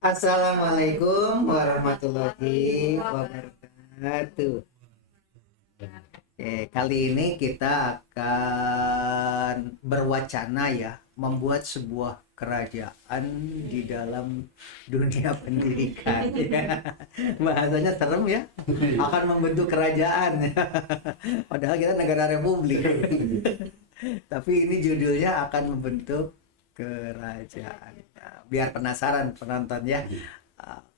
Assalamualaikum warahmatullahi wabarakatuh. Oke, kali ini kita akan berwacana ya, membuat sebuah kerajaan di dalam dunia pendidikan. Ya. Bahasanya serem ya, akan membentuk kerajaan. Padahal kita negara republik. Tapi ini judulnya akan membentuk kerajaan. Biar penasaran penonton ya.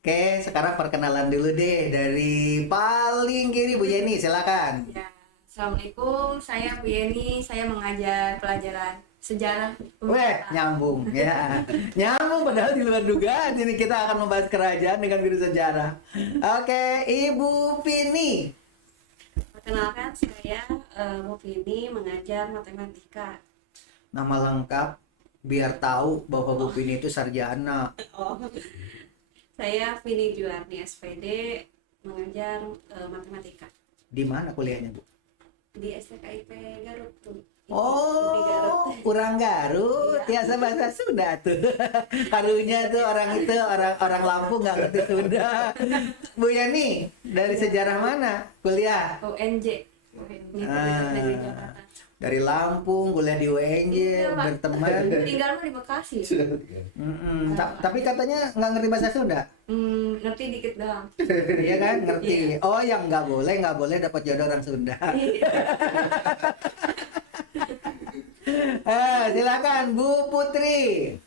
Oke, sekarang perkenalan dulu deh dari paling kiri Bu Yeni, silakan. Ya, Assalamualaikum, saya Bu Yeni, saya mengajar pelajaran sejarah Weh, pemerintahan. nyambung ya. Nyambung padahal di luar dugaan ini kita akan membahas kerajaan dengan guru sejarah. Oke, Ibu Vini. Perkenalkan, saya Bu Vini mengajar matematika. Nama lengkap biar tahu bahwa Bu Vini itu sarjana. Saya Vini Juarni SPD, mengajar matematika Di mana kuliahnya, Bu? di STKIP Garut tuh. Di Oh, Garut. kurang Garut, Iya. biasa bahasa Sunda tuh. Harunya tuh orang itu orang Lampung nggak ngerti Sunda. Bu Yani, dari sejarah mana kuliah? UNJ. Universitas Negeri Jakarta. Dari Lampung, kuliah di UNJ, Iya, Pak. berteman. Tinggal mah di Bekasi. Tapi katanya nggak ngerti bahasa Sunda. Ngerti dikit doang. Iya kan, ngerti. Iya. Oh, yang nggak boleh dapat jodoh orang Sunda. Silakan Bu Putri.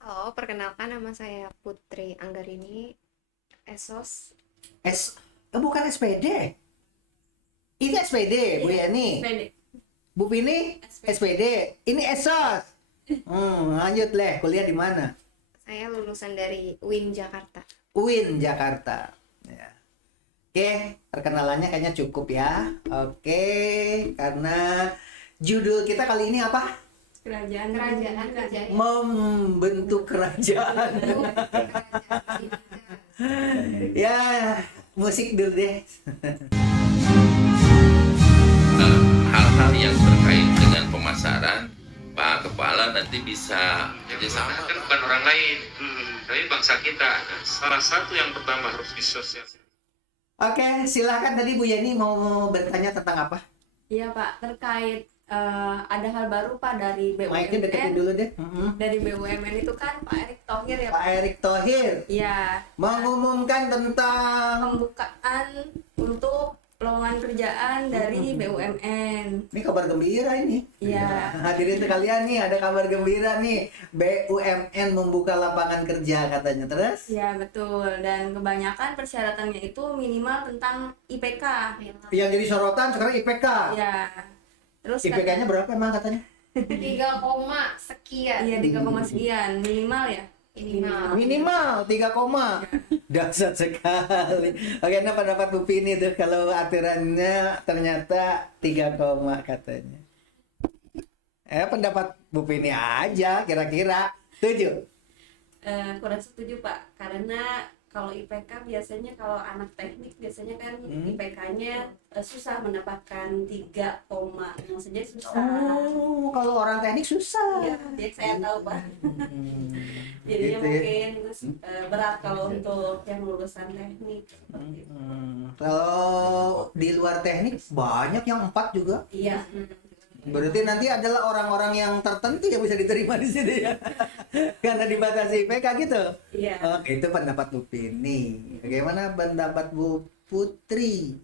Halo, perkenalkan nama saya Putri Anggarini, ESOS. Bukan SPD. Ini SPD, Bu Yani. SPD. Bu Vini, SPD. Ini ESOS. Lanjut leh, kuliah di mana? Saya lulusan dari UIN Jakarta. UIN Jakarta. Ya. Oke, perkenalannya kayaknya cukup ya. Oke, karena judul kita kali ini apa? Kerajaan. Membentuk kerajaan. Ya, musik dulu deh. Hal-hal yang terkait dengan pemasaran, Pak Kepala nanti bisa kerjasama. Kan bukan orang lain, tapi bangsa kita. Salah satu yang pertama harus disosialisasikan. Oke, silahkan tadi Bu Yani mau bertanya tentang apa? Iya Pak, terkait ada hal baru Pak dari Mic-nya deketin BUMN. dulu deh. Dari BUMN itu kan Pak Erick Thohir ya Pak Pak. Erick Thohir Iya, mengumumkan tentang pembukaan untuk lowongan kerjaan dari BUMN. ini kabar gembira ini. Iya. Hadirin sekalian nih ada kabar gembira nih. BUMN membuka lapangan kerja katanya. Terus? Iya betul, dan kebanyakan persyaratannya itu minimal tentang IPK. Yang jadi sorotan sekarang IPK. Iya. Terus IPK-nya berapa emang katanya? 3, sekian. Iya 3, sekian minimal ya. Minimal 3 koma. Dasar sekali. Oke, nah pendapat Bu Vini tuh kalau aturannya ternyata 3 koma katanya. Pendapat Bu Vini aja kira-kira. Setuju? Kurang setuju Pak, karena kalau IPK biasanya kalau anak teknik biasanya kan IPK-nya susah mendapatkan 3 koma, yang saja susah. Oh, kalau orang teknik susah. Ya, jadi saya tahu Pak. Jadinya Gitu ya. mungkin berat kalau untuk yang lulusan teknik seperti itu. Kalau di luar teknik banyak yang 4 juga. Iya. Berarti nanti adalah orang-orang yang tertentu yang bisa diterima di sini ya. Karena dibatasi IPK gitu. Iya. Oke, itu pendapat Bu Vini. Bagaimana pendapat Bu Putri?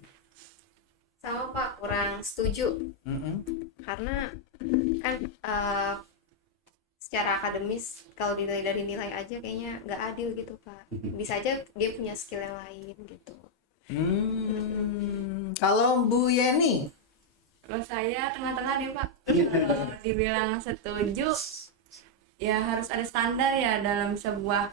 Sama Pak, kurang setuju. Karena kan secara akademis kalau dinilai dari nilai aja kayaknya nggak adil gitu Pak. Bisa aja dia punya skill yang lain gitu. Kalau Bu Yeni? Kalau saya tengah-tengah deh Pak. Kalau dibilang setuju, ya harus ada standar ya dalam sebuah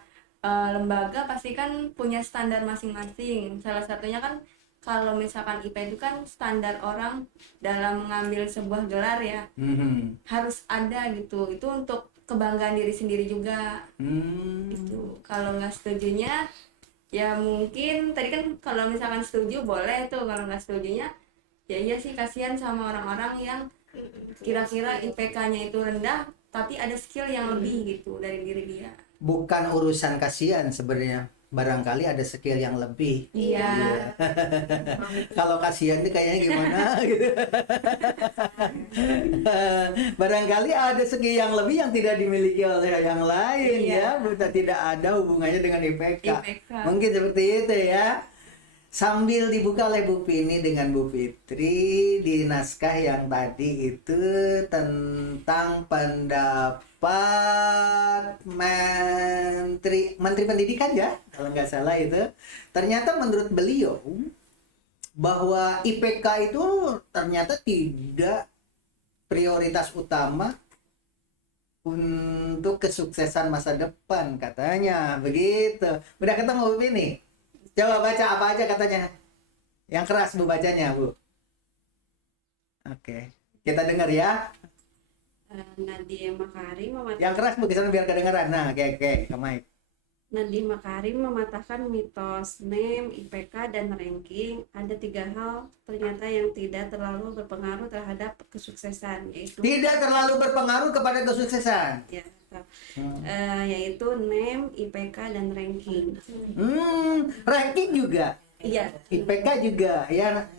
lembaga, pasti kan punya standar masing-masing. Salah satunya kan kalau misalkan IP itu kan standar orang dalam mengambil sebuah gelar ya, harus ada gitu. Itu untuk kebanggaan diri sendiri juga. Gitu. Kalau nggak setujunya, ya mungkin tadi kan kalau misalkan setuju boleh tuh, kalau nggak setujunya ya iya sih, kasihan sama orang-orang yang kira-kira IPK-nya itu rendah tapi ada skill yang lebih gitu dari diri dia. bukan urusan kasihan sebenarnya. Barangkali ada skill yang lebih. Iya. Kalau kasihan nih kayaknya gimana gitu. Barangkali ada segi yang lebih yang tidak dimiliki oleh yang lain ya, bukan tidak ada hubungannya dengan IPK. Mungkin seperti itu ya. Sambil dibuka oleh Bu Pini dengan Bu Fitri di naskah yang tadi itu tentang pendapat Menteri Pendidikan ya, kalau nggak salah itu. Ternyata menurut beliau bahwa IPK itu ternyata tidak prioritas utama untuk kesuksesan masa depan katanya begitu. Udah ketemu Bu Pini? Coba baca apa aja katanya. Yang keras Bu bacanya, Bu. Oke. Kita dengar ya. Nadiem Makarim Yang keras Bu, kesana biar kedengaran. Nah, oke, ke mic. Nadiem Makarim mematahkan mitos NEM, IPK, dan ranking. Ada 3 hal ternyata yang tidak terlalu berpengaruh terhadap kesuksesan, yaitu Tidak terlalu berpengaruh kepada kesuksesan. yaitu NEM, IPK, dan ranking. Ranking juga. Iya. IPK juga ya.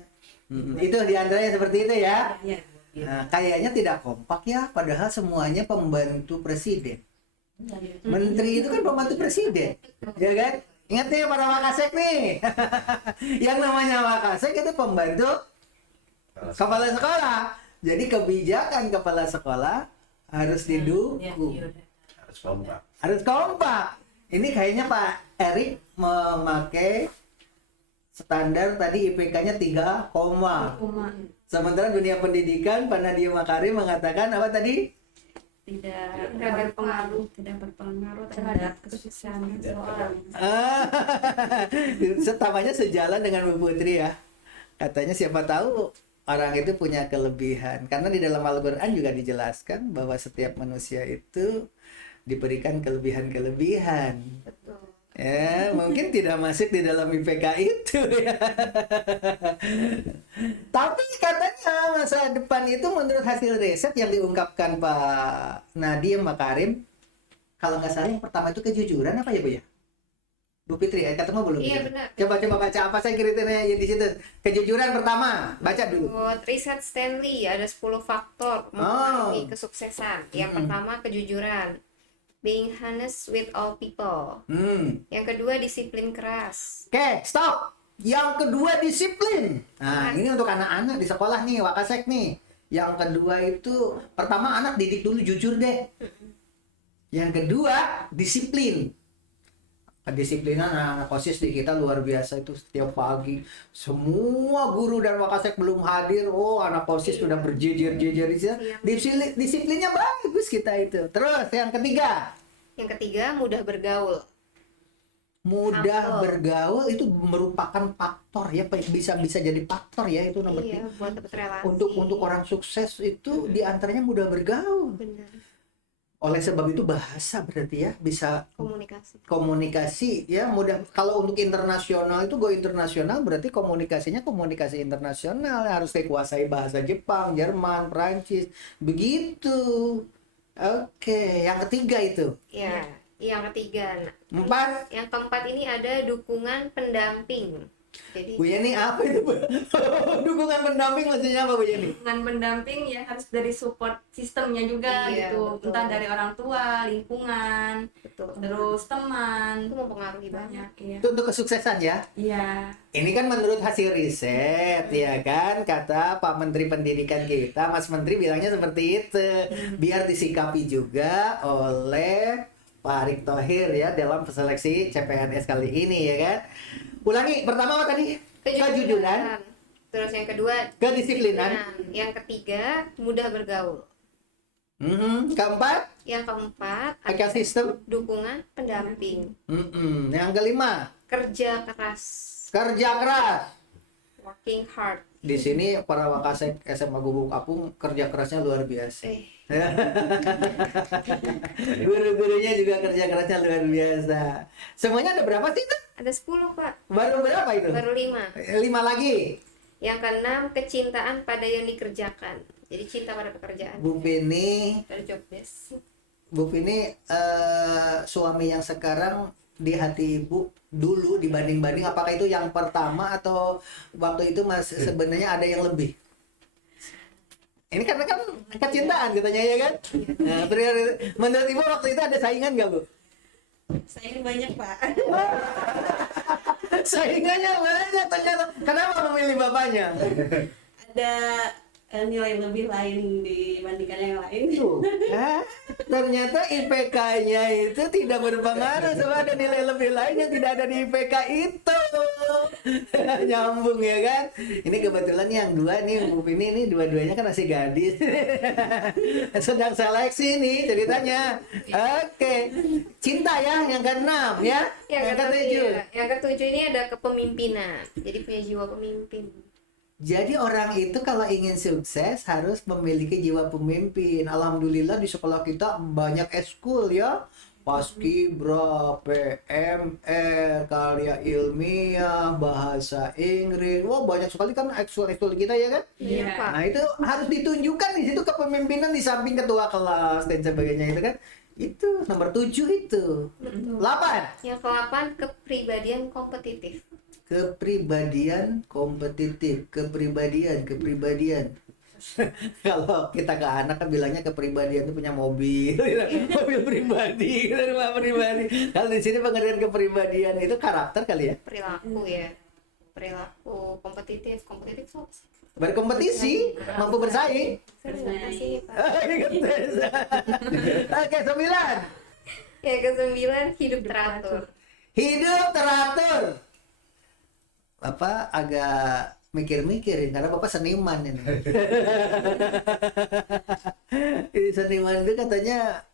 Itu diantaranya seperti itu ya. Iya. Nah, kayaknya tidak kompak ya, padahal semuanya pembantu presiden. Menteri itu kan pembantu presiden, ya kan? Ingat nih para Wakasek nih, yang namanya Wakasek itu pembantu kepala sekolah. Jadi kebijakan kepala sekolah harus didukung, harus kompak. Ini kayaknya Pak Erik memakai standar tadi IPK-nya 3, sementara dunia pendidikan Pak Nadiem Makarim mengatakan apa tadi? Tidak berpengaruh terhadap kesuksesan seseorang. Setamanya sejalan dengan Bu Putri ya. Katanya siapa tahu orang itu punya kelebihan. Karena di dalam Al-Quran juga dijelaskan bahwa setiap manusia itu diberikan kelebihan-kelebihan. Betul. Ya, mungkin tidak masuk di dalam IPK itu ya. Tapi katanya masa depan itu menurut hasil riset yang diungkapkan Pak Nadiem Makarim, kalau nggak salah yang pertama itu kejujuran apa ya Bu ya? Bu Fitri, ketemu belum? Iya, gitu? benar. Coba baca apa saya kriterianya di situ. Kejujuran pertama, baca dulu. Menurut riset Stanley ada 10 faktor mempengaruhi kesuksesan. Yang pertama kejujuran. Being honest with all people. Yang kedua disiplin keras. Oke, stop. Yang kedua disiplin. Nah, ini untuk anak-anak di sekolah nih, Wakasek nih. Yang kedua itu pertama anak didik dulu jujur deh. Yang kedua disiplin. Kedisiplinan anak-anak OSIS di kita luar biasa itu setiap pagi. Semua guru dan Wakasek belum hadir. Oh, anak OSIS sudah berjejer-jejer di sana. Disiplinnya bagus kita itu. Terus yang ketiga. Yang ketiga mudah bergaul. Mudah bergaul itu merupakan faktor ya, bisa jadi faktor ya itu nomor Iya, 3. buat dapet relasi. Untuk orang sukses itu diantaranya mudah bergaul. Benar. Oleh sebab itu bahasa berarti ya bisa Komunikasi ya mudah. Kalau untuk internasional itu go internasional berarti komunikasinya komunikasi internasional, harus dikuasai bahasa Jepang, Jerman, Perancis begitu. Oke, yang ketiga itu. Ya, yang ketiga. Empat. Yang keempat ini ada dukungan pendamping. Jadi Bu Yeni apa itu Bu? Dukungan pendamping maksudnya apa Bu Yeni? Dengan pendamping ya harus dari support sistemnya juga Iya, gitu. betul. Entah dari orang tua, lingkungan, betul. terus teman. Itu mempengaruhi banget. Banyak, iya. Itu untuk kesuksesan ya. Iya. Ini kan menurut hasil riset ya kan, kata Pak Menteri Pendidikan kita, Mas Menteri bilangnya seperti itu. Biar disikapi juga oleh Pak Erick Thohir ya dalam seleksi CPNS kali ini ya kan. Ulangi, pertama apa tadi? Kejujuran. Terus yang kedua Kedisiplinan. Yang ketiga mudah bergaul. Keempat, Yang keempat ekosistem. dukungan pendamping. Yang kelima, Kerja keras. kerja keras. Working hard. Di sini para Wakasek SMA Gubuk Apung kerja kerasnya luar biasa. Guru-gurunya juga kerja kerasnya luar biasa. Semuanya ada berapa sih itu? Ada 10 Pak. Baru berapa itu? Baru 5. 5 lagi. Yang keenam kecintaan pada yang dikerjakan. Jadi cinta pada pekerjaan. Bu Pini, Ada job desk. Bu Vini, suami yang sekarang di hati ibu dulu dibanding-banding, apakah itu yang pertama atau waktu itu masih sebenarnya ada yang lebih? Ini karena kan kecintaan katanya ya kan? Nah, menurut ibu waktu itu ada saingan nggak Bu? Saya banyak Pak. Saingannya banyak ternyata. Kenapa memilih bapaknya? Ada nilai lebih lain dibandingkan yang lain. Tuh, ternyata IPK-nya itu tidak berpengaruh sama ada nilai lebih lain yang tidak ada di IPK itu. Nyambung ya kan? Ini kebetulan yang dua nih Bu Vini ini dua-duanya kan masih gadis. Sedang seleksi nih ceritanya. Oke. Cinta ya yang keenam ya. Yang ketujuh. Yang ketujuh ini ada kepemimpinan. Jadi punya jiwa pemimpin. Jadi orang itu kalau ingin sukses harus memiliki jiwa pemimpin. Alhamdulillah di sekolah kita banyak eskul ya. Paskibra, PMR, karya ilmiah, bahasa Inggris. Wah, banyak sekali kan ekskul-ekskul kita ya kan? Iya, Pak. Nah, itu harus ditunjukkan di situ kepemimpinan di samping ketua kelas dan sebagainya itu kan. Itu nomor 7 itu. 8. Yang ke-8 kepribadian kompetitif. Kepribadian kompetitif, kepribadian. Kalau kita ke anak kan bilangnya kepribadian itu punya mobil, mobil pribadi, rumah pribadi. Kalau di sini pengertian kepribadian itu karakter kali ya? Perilaku ya. Perilaku kompetitif apa sih? Berkompetisi, mampu bersaing. Bersaing, Pak. Oke, 9. Yang ke-9 hidup teratur. Hidup teratur. Bapak agak mikir-mikir karena Bapak seniman ini. Ini seniman itu katanya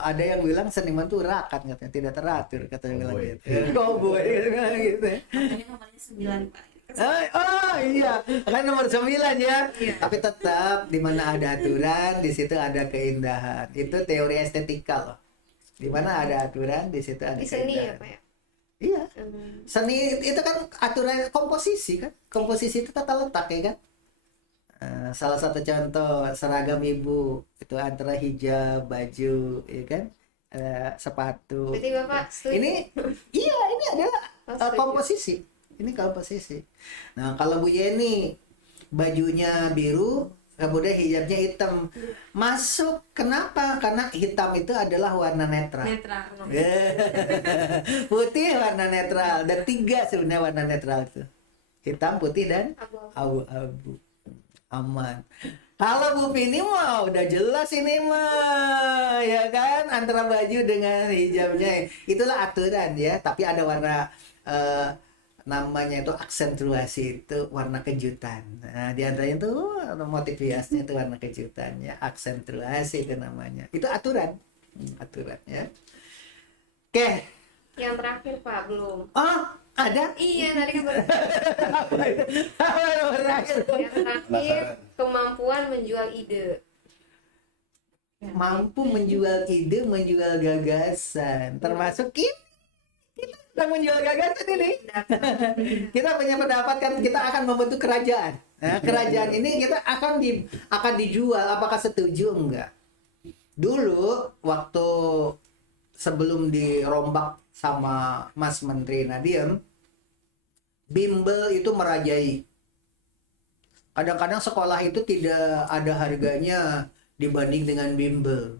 ada yang bilang seniman tuh rakat katanya, tidak teratur katanya bilang gitu. Cowboy bilang gitu. Makanya nomornya 9 Pak. Oh iya, kan nomor 9 ya. Tapi tetap di mana ada aturan, di situ ada keindahan. Itu teori estetika loh. Di mana ada aturan, di situ ada Di seni keindahan. ya, Pak ya? Iya. Seni itu kan aturan komposisi kan. Komposisi itu tata letak ya kan. Salah satu contoh seragam ibu itu antara hijab, baju, ya kan, sepatu. Berarti Bapak setuju? Ini adalah setuju. komposisi. Ini komposisi. Nah kalau Bu Yeni bajunya biru, kemudian hijabnya hitam, masuk. Kenapa? Karena hitam itu adalah warna netral. Netral. Putih warna netral, dan 3 sebenarnya warna netral itu, hitam, putih, dan abu-abu. Aman. Kalau Bu Vini mah udah jelas ini mah ya kan, antara baju dengan hijabnya itulah aturan ya. Tapi ada warna namanya itu aksentuasi, itu warna kejutan. Nah, di antaranya itu motif hiasnya itu warna kejutannya, aksentuasi itu namanya. Itu aturan. Aturan ya. Oke. Yang terakhir Pak, belum. Oh, ada? Iya, tadi kan baru. Apa nomor terakhir? Yang terakhir kemampuan menjual ide. Mampu menjual ide, menjual gagasan. Termasuk kita sedang menjual gagasan ini. Kita punya pendapat kan, kita akan membentuk kerajaan. Nah, kerajaan ini kita akan dijual. Apakah setuju enggak? Dulu waktu sebelum dirombak sama Mas Menteri Nadiem, bimbel itu merajai. Kadang-kadang sekolah itu tidak ada harganya dibanding dengan bimbel.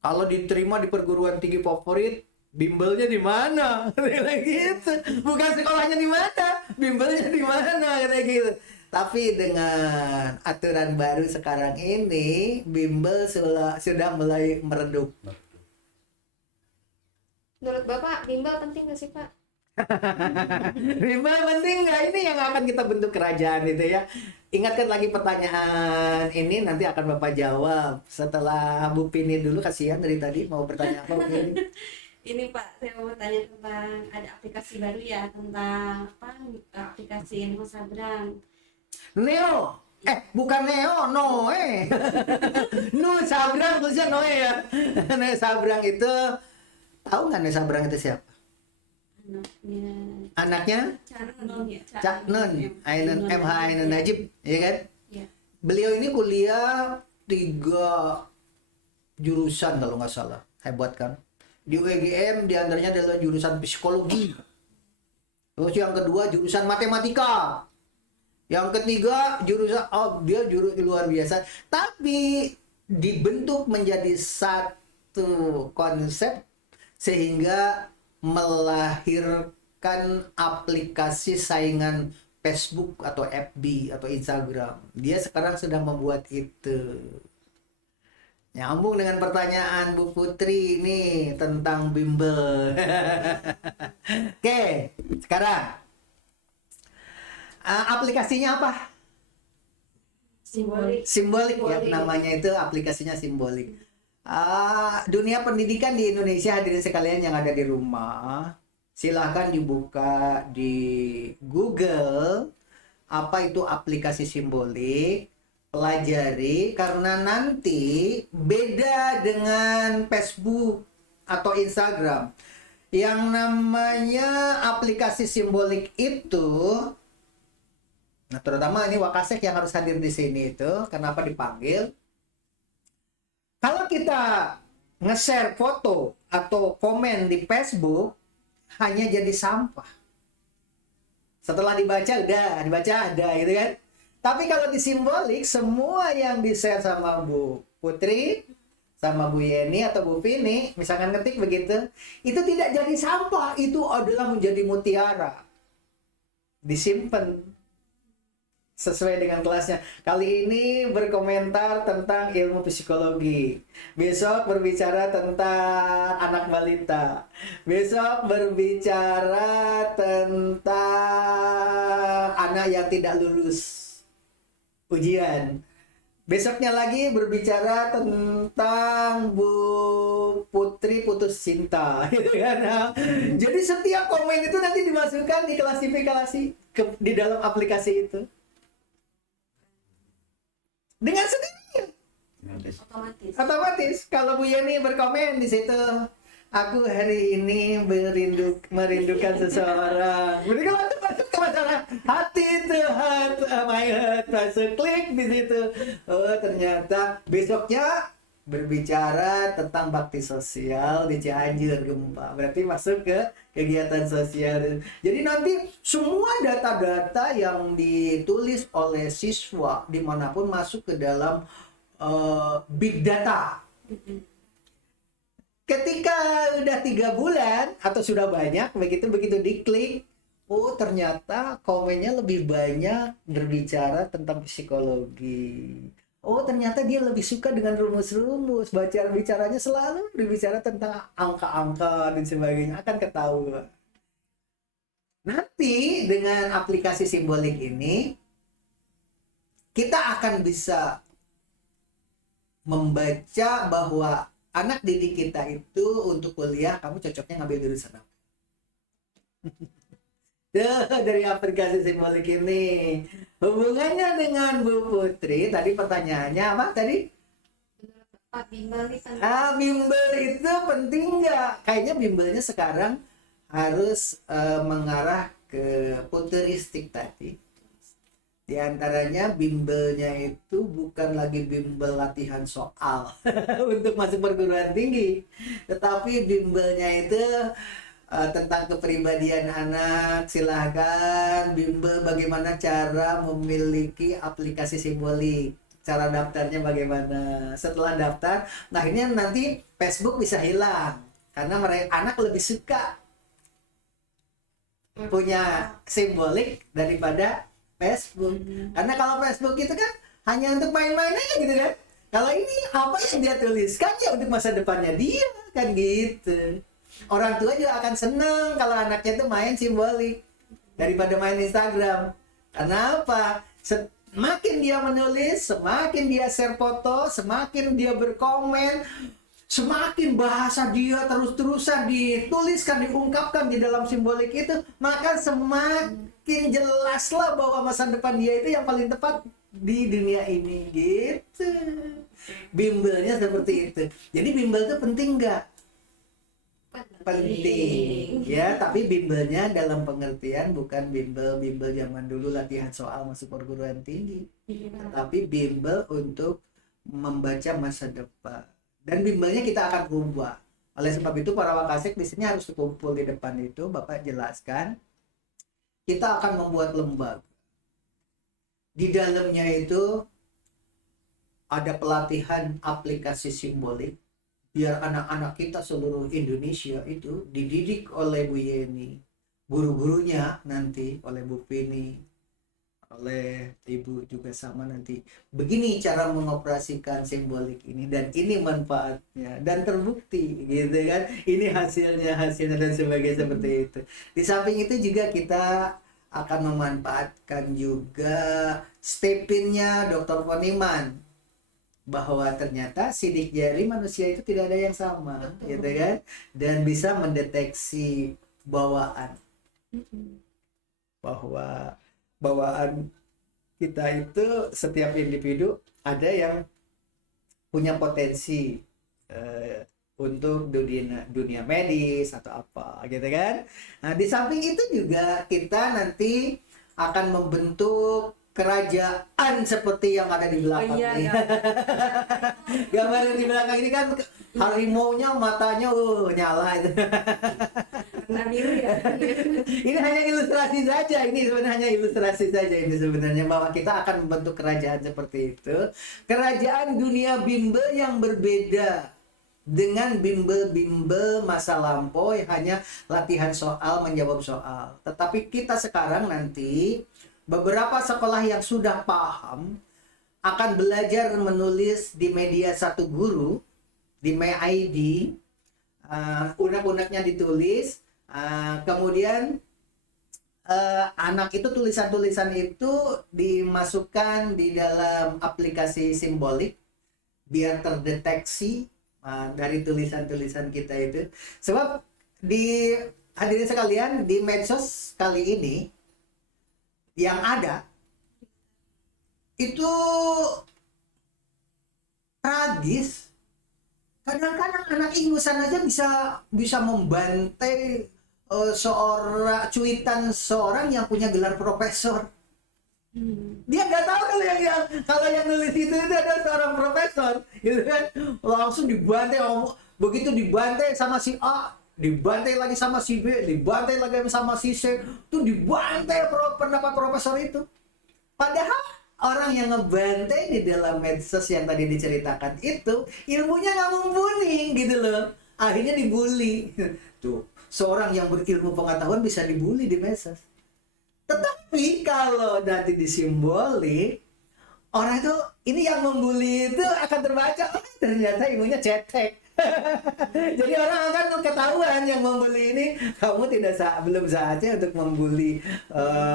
Kalau diterima di perguruan tinggi favorit, bimbelnya di mana? Kayak gitu. Bukan sekolahnya di mana, bimbelnya di mana kayak gitu. Tapi dengan aturan baru sekarang ini, bimbel sudah mulai meredup. Menurut Bapak, bimbel penting nggak sih Pak? Bimbel penting nggak? Ini yang akan kita bentuk kerajaan itu ya. Ingatkan lagi pertanyaan ini, nanti akan Bapak jawab setelah Bu Vini dulu. Kasihan dari tadi mau bertanya apa Bu Vini? Ini Pak, saya mau tanya tentang ada aplikasi baru ya, tentang aplikasi Neo Sabrang. Neo, bukan Neo, Noe. Nu Sabrang tulisnya Noe ya. Noe Sabrang itu, tahu nggak Noe Sabrang itu siapa? Anaknya Cak Nun ya. Cak Nun, MH Ainun Najib, ya kan? Iya. Beliau ini kuliah 3 jurusan kalau nggak salah. Hebat kan? Di UGM diantaranya adalah jurusan psikologi. Terus yang kedua jurusan matematika. Yang ketiga jurusan dia luar biasa. Tapi dibentuk menjadi satu konsep sehingga melahirkan aplikasi saingan Facebook atau FB atau Instagram. Dia sekarang sedang membuat itu. Nyambung dengan pertanyaan Bu Putri ini tentang bimbel. Oke, sekarang aplikasinya apa? Simbolik ya, namanya itu aplikasinya simbolik. Dunia pendidikan di Indonesia, hadirin sekalian yang ada di rumah, silahkan dibuka di Google apa itu aplikasi simbolik, pelajari, karena nanti beda dengan Facebook atau Instagram. Yang namanya aplikasi simbolik itu, nah terutama ini Wakasek yang harus hadir di sini itu, kenapa dipanggil? Kalau kita nge-share foto atau komen di Facebook, hanya jadi sampah. Setelah dibaca ada gitu kan. Tapi kalau di simbolik, semua yang di-share sama Bu Putri, sama Bu Yeni atau Bu Vini, misalkan ngetik begitu, itu tidak jadi sampah, itu adalah menjadi mutiara. Disimpan sesuai dengan kelasnya. Kali ini berkomentar tentang ilmu psikologi. Besok berbicara tentang anak balita. Besok berbicara tentang anak yang tidak lulus ujian. Besoknya lagi berbicara tentang Bu Putri putus cinta. Jadi setiap komen itu nanti dimasukkan di klasifikasi di dalam aplikasi itu. Dengan sendirinya. Otomatis. Kalau Bu Yeni berkomen di situ, aku hari ini merindukan seseorang. Berarti kalau itu masuk ke masalah hati itu, my heart, masuk klik di situ. Oh ternyata besoknya berbicara tentang bakti sosial di Cianjur gempa. Berarti masuk ke kegiatan sosial. Jadi nanti semua data-data yang ditulis oleh siswa dimanapun masuk ke dalam big data. Ketika udah 3 bulan atau sudah banyak begitu diklik, oh ternyata komennya lebih banyak berbicara tentang psikologi. Oh ternyata dia lebih suka dengan rumus-rumus, bicaranya selalu berbicara tentang angka-angka dan sebagainya, akan ketahuan. Nanti dengan aplikasi simbolik ini kita akan bisa membaca bahwa anak didik kita itu untuk kuliah kamu cocoknya ngambil jurusan apa. Dari aplikasi simbolik ini hubungannya dengan Bu Putri tadi pertanyaannya apa tadi? Bimbel itu Bimbel itu penting nggak? Kayaknya bimbelnya sekarang harus mengarah ke futuristik tadi. Di antaranya bimbelnya itu bukan lagi bimbel latihan soal untuk masuk perguruan tinggi, tetapi bimbelnya itu tentang kepribadian anak. Silahkan bimbel bagaimana cara memiliki aplikasi simbolik, cara daftarnya bagaimana. Setelah daftar, nah ini nanti Facebook bisa hilang karena mereka anak lebih suka punya simbolik daripada Facebook. Karena kalau Facebook itu kan hanya untuk main-main aja gitu kan. Kalau ini apa yang dia tuliskan ya untuk masa depannya dia kan gitu. Orang tua juga akan seneng kalau anaknya tuh main simbolik daripada main Instagram. Karena apa? Semakin dia menulis, semakin dia share foto, semakin dia berkomen, semakin bahasa dia terus-terusan dituliskan, diungkapkan di dalam simbolik itu, maka semakin jelaslah bahwa masa depan dia itu yang paling tepat di dunia ini gitu. Bimbelnya seperti itu. Jadi bimbel itu penting nggak? Penting ya, tapi bimbelnya dalam pengertian bukan bimbel zaman dulu latihan soal masuk perguruan tinggi, tapi bimbel untuk membaca masa depan. Dan bimbelnya kita akan ubah. Oleh sebab itu para wakasek di sini harus kumpul di depan itu, Bapak jelaskan. Kita akan membuat lembaga. Di dalamnya itu ada pelatihan aplikasi simbolik biar anak-anak kita seluruh Indonesia itu dididik oleh Bu Yeni, guru-gurunya nanti oleh Bu Pini, oleh Ibu juga sama nanti. Begini cara mengoperasikan simbolik ini dan ini manfaatnya dan terbukti gitu kan. Ini hasilnya dan sebagainya seperti itu. Di samping itu juga kita akan memanfaatkan juga stepinnya Dr. Poniman, bahwa ternyata sidik jari manusia itu tidak ada yang sama, gitu kan, dan bisa mendeteksi bawaan, bahwa bawaan kita itu setiap individu ada yang punya potensi untuk dunia medis atau apa gitu kan. Nah, di samping itu juga kita nanti akan membentuk kerajaan seperti yang ada di belakang ini. Gambar yang di belakang ini kan harimaunya matanya nyala itu. Warna biru ya. Ini hanya ilustrasi saja, ini sebenarnya ilustrasi saja ini sebenarnya bahwa kita akan membentuk kerajaan seperti itu. Kerajaan dunia bimbel yang berbeda dengan bimbel-bimbel masa lampau yang hanya latihan soal menjawab soal. Tetapi kita sekarang nanti beberapa sekolah yang sudah paham akan belajar menulis di media satu guru, di MyID, unek-uneknya ditulis, kemudian anak itu tulisan-tulisan itu dimasukkan di dalam aplikasi simbolik biar terdeteksi dari tulisan-tulisan kita itu. Sebab di hadirin sekalian di medsos kali ini yang ada itu tragis. Kadang-kadang anak ingusan aja bisa membantai cuitan seorang yang punya gelar profesor. Dia nggak tahu kalau yang nulis itu ada seorang profesor, gitu kan? Langsung dibantai, begitu dibantai sama si A, dibantai lagi sama si B, dibantai lagi sama si C, tuh dibantai pendapat profesor itu. Padahal orang yang ngebantai di dalam medsos yang tadi diceritakan itu ilmunya nggak mumpuni gitu loh, akhirnya dibully. Tuh seorang yang berilmu pengetahuan bisa dibully di medsos. Tetapi kalau nanti disimbolik, orang itu ini yang membuli itu akan terbaca, oh, ternyata ilmunya cetek. Jadi orang akan ketahuan yang membuli ini, kamu belum saatnya untuk membuli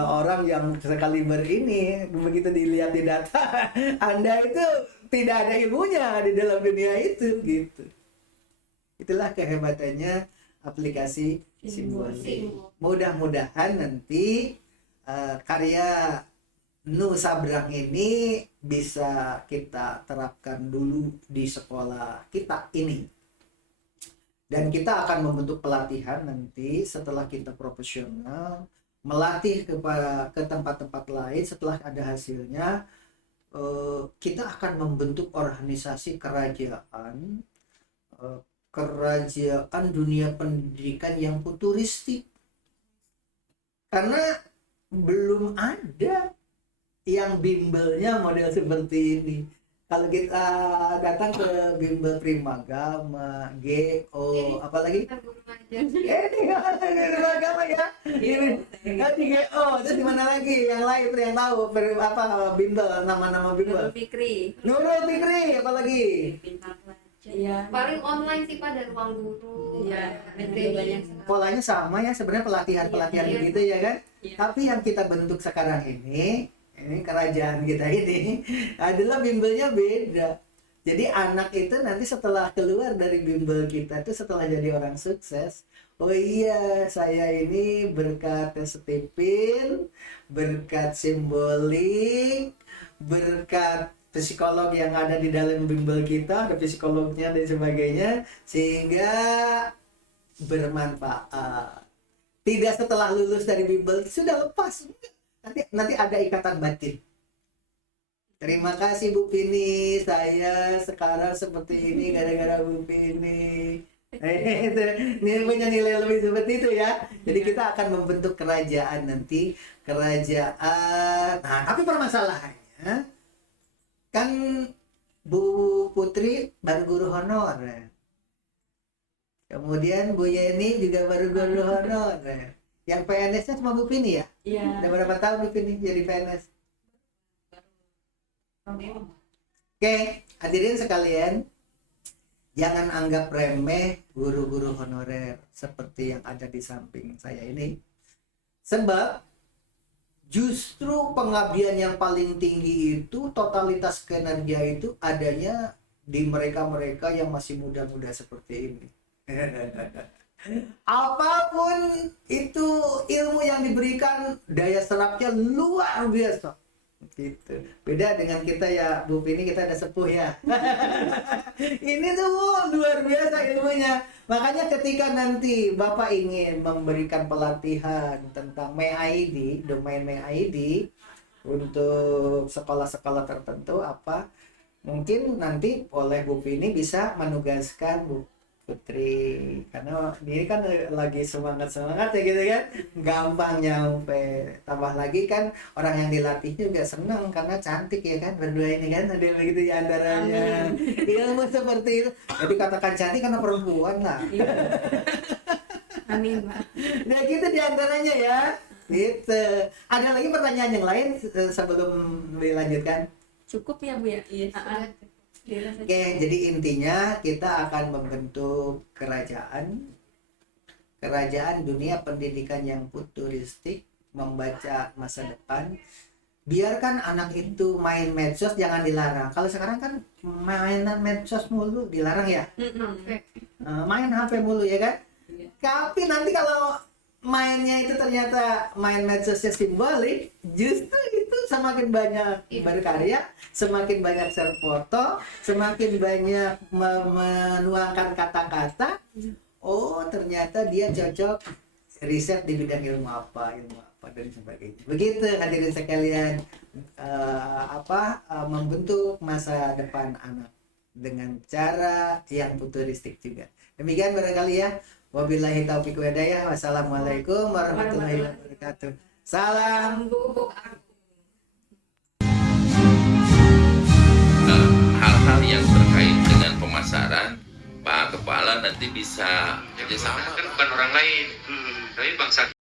orang yang sekaliber ini. Begitu dilihat di data, Anda itu tidak ada ilmunya di dalam dunia itu, gitu. Itulah kehebatannya aplikasi simbolik. Mudah-mudahan nanti karya Nu Sabrang ini bisa kita terapkan dulu di sekolah kita ini. Dan kita akan membentuk pelatihan nanti setelah kita profesional, melatih ke tempat-tempat lain. Setelah ada hasilnya, kita akan membentuk organisasi kerajaan dunia pendidikan yang futuristik. Karena belum ada yang bimbelnya model seperti ini. Kalau kita datang ke bimbel Primagama, GO, apalagi? Primagama ya. Di GO, terus di mana lagi? Yang lain yang tahu apa bimbel, nama-nama bimbel? Nurul Fikri, apalagi? Iya. Paling online sih Pak, dari ruang guru. Iya. Polanya sama ya, sebenarnya pelatihan begitu ya kan? Iya. Tapi yang kita bentuk sekarang ini kerajaan kita ini adalah bimbelnya beda. Jadi anak itu nanti setelah keluar dari bimbel kita itu setelah jadi orang sukses, oh iya saya ini berkat stepin, berkat simbolik, berkat psikolog yang ada di dalam bimbel kita, ada psikolognya dan sebagainya, sehingga bermanfaat. Tidak setelah lulus dari bimbel sudah lepas, nanti ada ikatan batin. Terima kasih Bu Pini, saya sekarang seperti ini gara-gara Bu Pini. Itu, ini punya nilai lebih seperti itu ya. Jadi kita akan membentuk kerajaan nanti, kerajaan. Nah, tapi permasalahannya kan Bu Putri baru guru honor. Kemudian Bu Yeni juga baru guru honor. Yang PNS-nya cuma Bu Pini ya? Iya. Udah berapa tahun Bu Pini jadi PNS? Oke, hadirin sekalian, jangan anggap remeh guru-guru honorer seperti yang ada di samping saya ini. Sebab justru pengabdian yang paling tinggi itu, totalitas kinerja itu adanya di mereka-mereka yang masih muda-muda seperti ini. Apapun itu ilmu yang diberikan, daya serapnya luar biasa. Gitu. Beda dengan kita ya Bu Pini, kita ada sepuh ya. Ini tuh luar biasa ilmunya. Makanya ketika nanti Bapak ingin memberikan pelatihan tentang MyID, domain MyID untuk sekolah-sekolah tertentu apa, mungkin nanti oleh Bu Pini bisa menugaskan Bu Putri, karena dia kan lagi semangat ya gitu kan, gampang nyampe. Tambah lagi kan orang yang dilatih juga senang karena cantik ya kan, berdua ini kan ada yang gitu di antaranya. Ilmu seperti itu, jadi katakan cantik karena perempuan lah. Amin, Pak. Nah gitu di antaranya ya. Gitu. Ada lagi pertanyaan yang lain sebelum dilanjutkan? Cukup ya Bu ya? Iya, Oke, jadi intinya kita akan membentuk kerajaan dunia pendidikan yang futuristik, membaca masa depan. Biarkan anak itu main medsos, jangan dilarang. Kalau sekarang kan mainan medsos mulu dilarang ya, main HP mulu ya kan. Tapi nanti kalau mainnya itu ternyata main medsosnya simbolik, justru itu semakin banyak berkarya, semakin banyak share foto, semakin banyak menuangkan kata-kata. Oh ternyata dia cocok riset di bidang ilmu apa dan sebagainya. Begitu hadirin sekalian, membentuk masa depan anak dengan cara yang futuristik juga. Demikian barangkali ya. Wabillahi taufiq wa hidayah. Wassalamualaikum warahmatullahi wabarakatuh. Salam. Hal-hal yang terkait dengan pemasaran, Pak Kepala nanti bisa kerjasama. Kan bukan orang lain, tapi bangsa